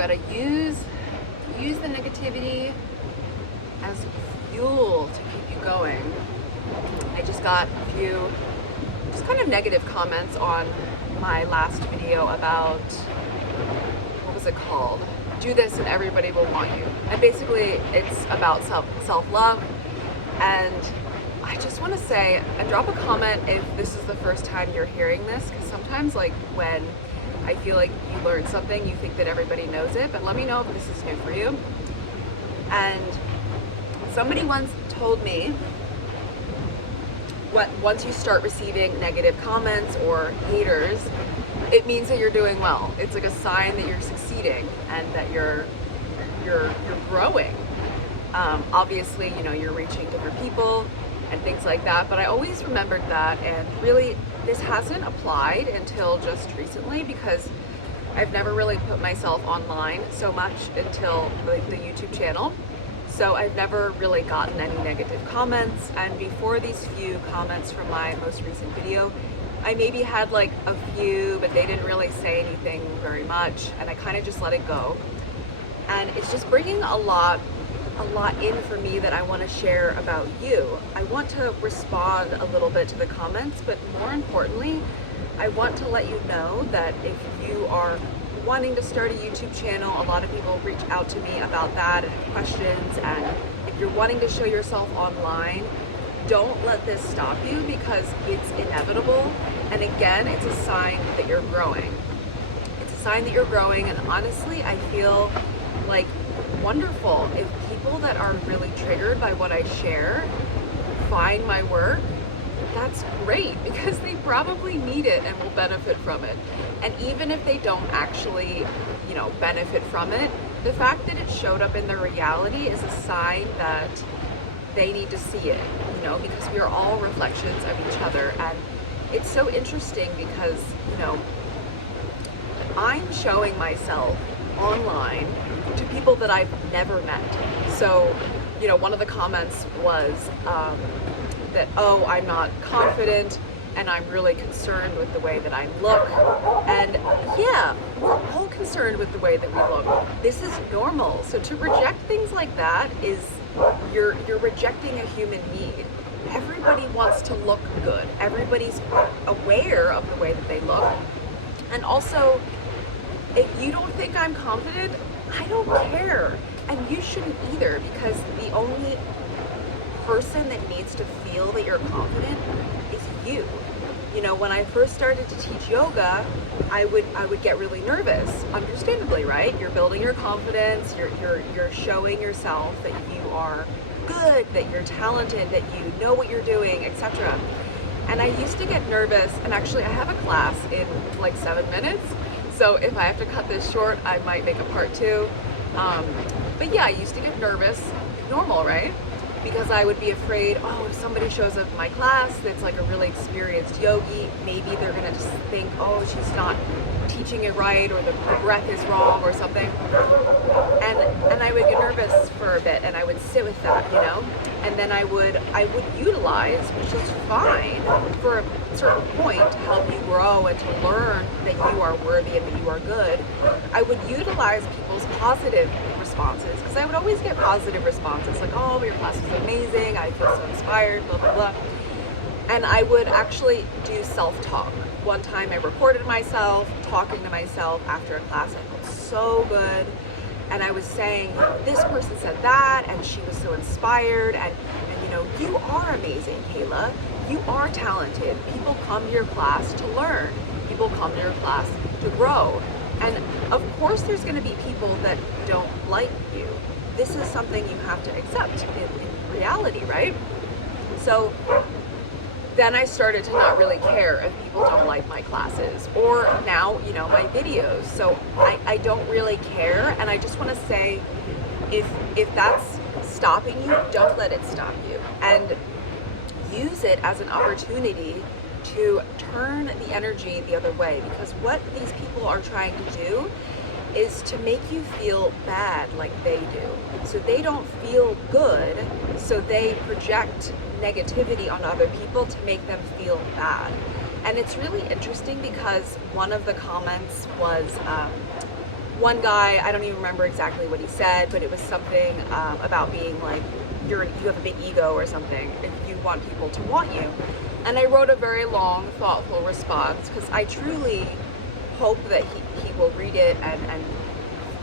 gotta use the negativity as fuel to keep you going. I just got a few just kind of negative comments on my last video about, what was it called? Do this and everybody will want you. And basically it's about self-love. And I just want to say, and drop a comment if this is the first time you're hearing this, because sometimes like when I feel like you learn something, you think that everybody knows it, but let me know if this is new for you. And somebody once told me, once you start receiving negative comments or haters, it means that you're doing well. It's like a sign that you're succeeding and that you're growing. Obviously, you know, you're reaching different people and things like that, but I always remembered that, and really this hasn't applied until just recently because I've never really put myself online so much until the YouTube channel. So I've never really gotten any negative comments, and before these few comments from my most recent video, I maybe had like a few, but they didn't really say anything very much, and I kind of just let it go. And it's just bringing a lot in for me that I want to share about you. I want to respond a little bit to the comments, but more importantly, I want to let you know that if you are wanting to start a YouTube channel, a lot of people reach out to me about that and have questions, and if you're wanting to show yourself online, don't let this stop you because it's inevitable. And again, it's a sign that you're growing. It's a sign that you're growing, and honestly, I feel like wonderful if people that are really triggered by what I share find my work. That's great because they probably need it and will benefit from it. And even if they don't actually, you know, benefit from it, the fact that it showed up in their reality is a sign that they need to see it, you know, because we are all reflections of each other. And it's so interesting because, you know, I'm showing myself online to people that I've never met. So, you know, one of the comments was that, oh, I'm not confident and I'm really concerned with the way that I look. And yeah, we're all concerned with the way that we look. This is normal. So to reject things like that is you're rejecting a human need. Everybody wants to look good. Everybody's aware of the way that they look. And also, if you don't think I'm confident, I don't care. And you shouldn't either, because the only person that needs to feel that you're confident is you. You know, when I first started to teach yoga, I would get really nervous, understandably, right? You're building your confidence, you're showing yourself that you are good, that you're talented, that you know what you're doing, etc. And I used to get nervous, and actually I have a class in like 7 minutes, so if I have to cut this short, I might make a part 2. But yeah, I used to get nervous, normal, right? Because I would be afraid, oh, if somebody shows up in my class that's like a really experienced yogi, maybe they're gonna just think, oh, she's not teaching it right, or the breath is wrong or something. And I would get nervous for a bit, and I would sit with that, you know? And then I would utilize, which is fine for a certain point to help you grow and to learn that you are worthy and that you are good. I would utilize people's positive responses, because I would always get positive responses like, oh, your class was amazing, I feel so inspired, blah, blah, blah. And I would actually do self-talk. One time I recorded myself talking to myself after a class. I felt so good. And I was saying, this person said that, and she was so inspired, and you know, you are amazing, Kayla. You are talented. People come to your class to learn. People come to your class to grow. And of course there's gonna be people that don't like you. This is something you have to accept in reality, right? So then I started to not really care if people don't like my classes, or now, you know, my videos. So I don't really care, and I just want to say, if that's stopping you, don't let it stop you, and use it as an opportunity to turn the energy the other way, because what these people are trying to do is to make you feel bad like they do. So they don't feel good, so they project negativity on other people to make them feel bad. And it's really interesting because one of the comments was, one guy, I don't even remember exactly what he said, but it was something about being like, you have a big ego or something if you want people to want you. And I wrote a very long, thoughtful response, because I truly hope that he will read it and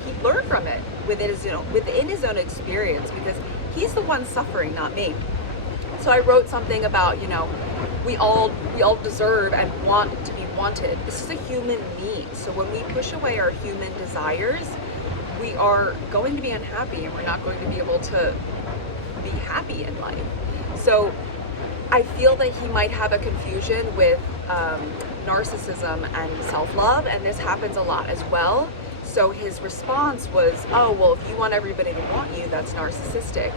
he learn from it within his own experience, because he's the one suffering, not me. So I wrote something about, we all deserve and want to be wanted. This is a human need. So when we push away our human desires, we are going to be unhappy, and we're not going to be able to be happy in life. So I feel that he might have a confusion with narcissism and self-love, and this happens a lot as well. So his response was, oh, well, if you want everybody to want you, that's narcissistic.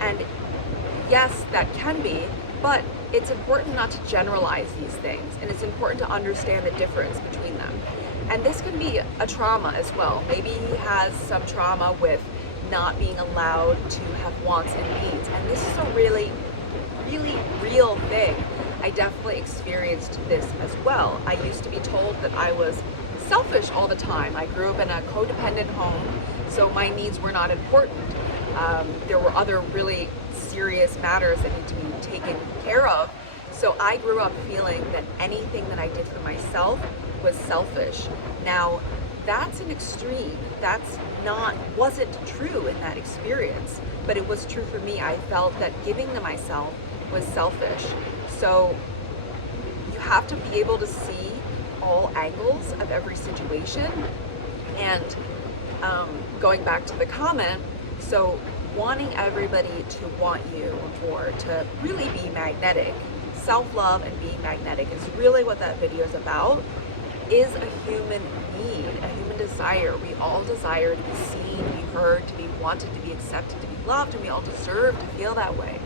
And yes, that can be, but it's important not to generalize these things, and it's important to understand the difference between them. And this can be a trauma as well. Maybe he has some trauma with not being allowed to have wants and needs, and this is a really, really real thing. I definitely experienced this as well. I used to be told that I was selfish all the time. I grew up in a codependent home, so my needs were not important. There were other really serious matters that need to be taken care of. So I grew up feeling that anything that I did for myself was selfish. Now, that's an extreme. Wasn't true in that experience, but it was true for me. I felt that giving to myself was selfish. So you have to be able to see all angles of every situation. And going back to the comment, so wanting everybody to want you, or to really be magnetic, self-love and being magnetic is really what that video is about, is a human need, a human desire. We all desire to be seen, to be heard, to be wanted, to be accepted, to be loved, and we all deserve to feel that way.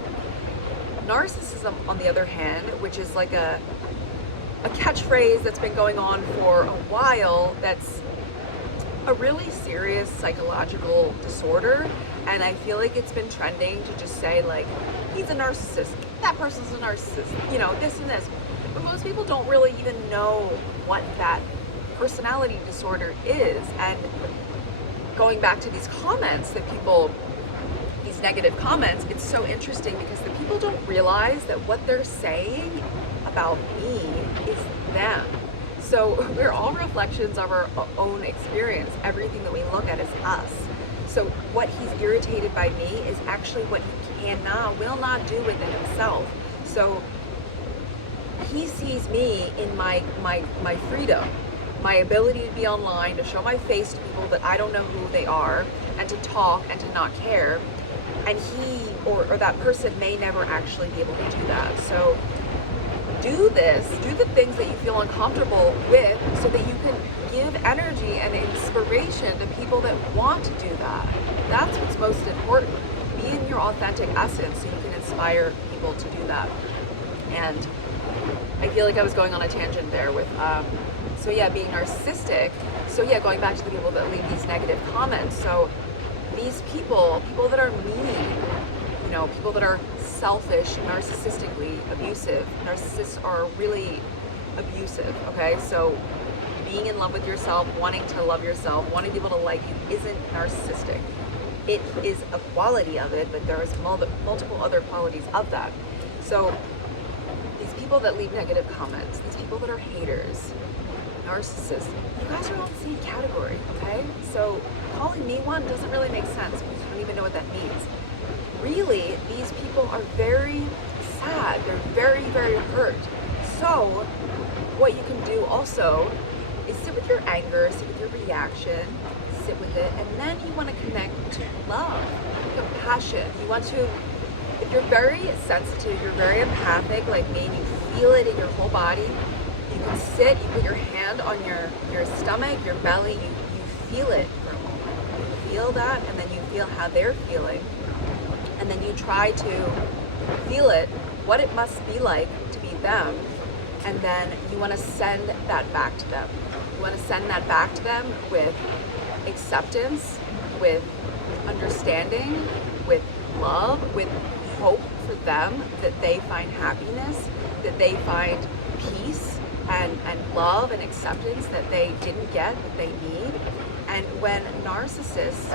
Narcissism, on the other hand, which is like a catchphrase that's been going on for a while, that's a really serious psychological disorder, and I feel like it's been trending to just say, like, he's a narcissist, that person's a narcissist, this and this. But most people don't really even know what that personality disorder is. And going back to these comments that these negative comments, it's so interesting because the people don't realize that what they're saying about me is them. So we're all reflections of our own experience. Everything that we look at is us. So what he's irritated by me is actually what he will not do within himself. So he sees me in my freedom, my ability to be online, to show my face to people that I don't know who they are, and to talk and to not care. And he or that person may never actually be able to do that. So do the things that you feel uncomfortable with, so that you can give energy and inspiration to people that want to do that. That's what's most important. Be in your authentic essence so you can inspire people to do that. And I feel like I was going on a tangent there with, being narcissistic. So going back to the people that leave these negative comments. So these people that are mean, people that are selfish, narcissistically abusive. Narcissists are really abusive, okay? So being in love with yourself, wanting to love yourself, wanting people to like you isn't narcissistic. It is a quality of it, but there is multiple other qualities of that. So these people that leave negative comments, these people that are haters, narcissists, you guys are all in the same category, okay? So calling me one doesn't really make sense because you don't even know what that means. Really, these people are very sad. They're very, very hurt. So what you can do also is sit with your anger, sit with your reaction, sit with it, and then you want to connect to love, compassion. You want to, if you're very sensitive, you're very empathic like me, and you feel it in your whole body, you can sit, you put your hand on your stomach, your belly, you feel it for a moment. You feel that, and then you feel how they're feeling. And then you try to feel it, what it must be like to be them, and then you want to send that back to them. You want to send that back to them with acceptance, with understanding, with love, with hope for them, that they find happiness, that they find peace and love and acceptance that they didn't get, that they need. And when narcissists,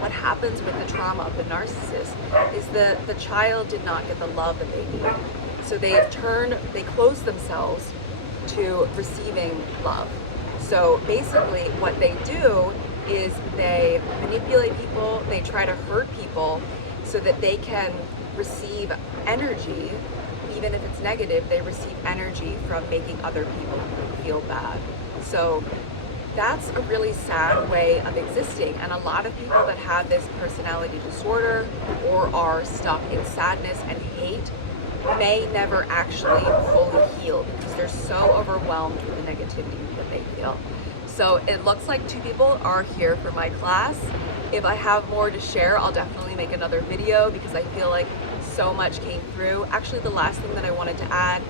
what happens with the trauma of the narcissist is the child did not get the love that they need. So they close themselves to receiving love. So basically what they do is they manipulate people, they try to hurt people so that they can receive energy. Even if it's negative, they receive energy from making other people feel bad. So that's a really sad way of existing, and a lot of people that have this personality disorder or are stuck in sadness and hate may never actually fully heal because they're so overwhelmed with the negativity that they feel. So it looks like 2 people are here for my class. If I have more to share, I'll definitely make another video because I feel like so much came through. Actually, the last thing that I wanted to add,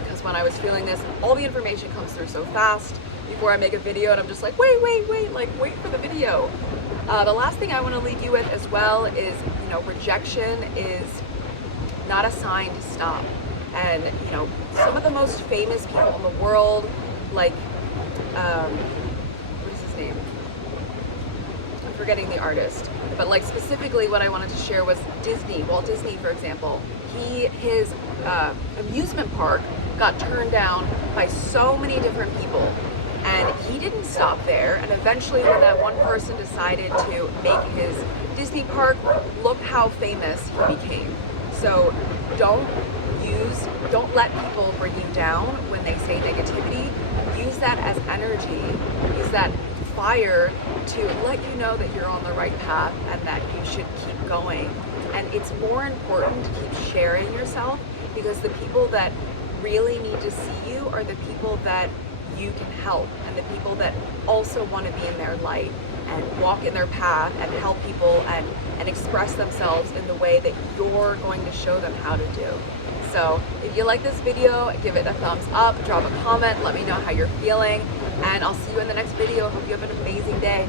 because when I was feeling this, all the information comes through so fast before I make a video, and I'm just like, wait, wait for the video. The last thing I want to leave you with as well is, rejection is not a sign to stop. And, some of the most famous people in the world, like, what is his name? I'm forgetting the artist. But like specifically what I wanted to share was Disney. Walt Disney, for example, his amusement park got turned down by so many different people. And he didn't stop there, and eventually when that one person decided to make his Disney park, look how famous he became. So don't let people bring you down when they say negativity. Use that as energy, use that fire to let you know that you're on the right path and that you should keep going. And it's more important to keep sharing yourself, because the people that really need to see you are the people that you can help, and the people that also want to be in their light and walk in their path and help people and express themselves in the way that you're going to show them how to do. So if you like this video, give it a thumbs up, drop a comment, let me know how you're feeling, and I'll see you in the next video. Hope you have an amazing day.